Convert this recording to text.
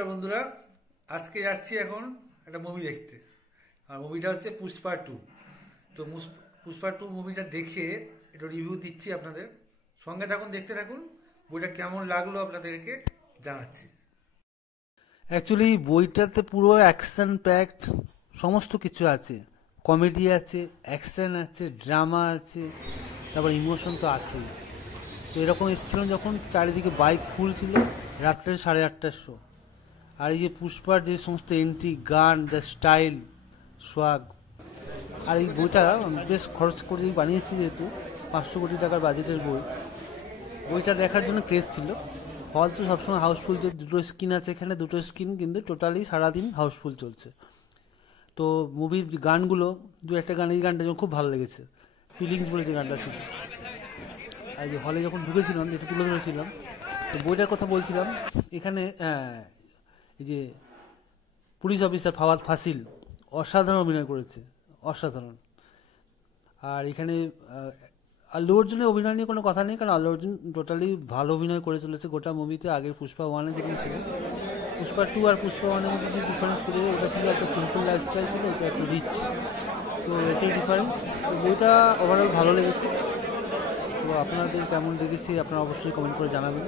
নমস্কার বন্ধুরা, আজকে যাচ্ছি এখন একটা মুভি দেখতে। আর মুভিটা হচ্ছে পুষ্পা 2। তো পুষ্পা 2 মুভিটা দেখে একটু রিভিউ দিচ্ছি আপনাদের। সঙ্গে থাকুন, দেখতে থাকুন। বইটা কেমন লাগলো আপনাদেরকে জানাচ্ছি। অ্যাকচুয়ালি বইটাতে পুরো অ্যাকশন প্যাকড সমস্ত কিছু আছে। কমেডি আছে, অ্যাকশন আছে, ড্রামা আছে, তারপর ইমোশন তো আছেই। তো এরকম এসেছিলাম যখন চারিদিকে বাইক ফুল ছিল, রাত্রে 8:30টার শো। আর এই যে পুষ্পার যে সমস্ত এন্ট্রি, গান, দ্য স্টাইল, সোয়াগ। আর এই বইটা বেশ খরচ করে বানিয়েছি, যেহেতু 500 কোটি টাকার বাজেটের বই। বইটা দেখার জন্য ক্রেজ ছিল। হল তো সবসময় হাউসফুল, যে দুটো স্ক্রিন আছে এখানে, দুটো স্ক্রিন কিন্তু টোটালি সারাদিন হাউসফুল চলছে। তো মুভির যে গানগুলো, দু একটা গান, এই গানটা যখন খুব ভালো লেগেছে, ফিলিংস বলে যে গানটা ছিল। আর যে হলে যখন ঢুকেছিলাম, যেটা তুলে ধরেছিলাম, তো বইটার কথা বলছিলাম। এখানে এই যে পুলিশ অফিসার ফাওয়াদ ফাসিল অসাধারণ অভিনয় করেছে, অসাধারণ। আর এখানে আল্লু অর্জুনের অভিনয় নিয়ে কোনো কথা নেই, কারণ আল্লু অর্জুন টোটালি ভালো অভিনয় করে চলেছে গোটা মুভিতে। আগের পুষ্পা 1-এ যেখানে ছিল, পুষ্পা 2 আর পুষ্পা 1-এর মধ্যে যে ডিফারেন্স করে, ওটা ছিল একটা সিম্পল লাইফস্টাইল ছিল, এটা একটু রিচ। তো এটাই ডিফারেন্স। তো বইটা ওভারঅল ভালো লেগেছে। তো আপনাদের কেমন লেগেছে আপনারা অবশ্যই কমেন্ট করে জানাবেন।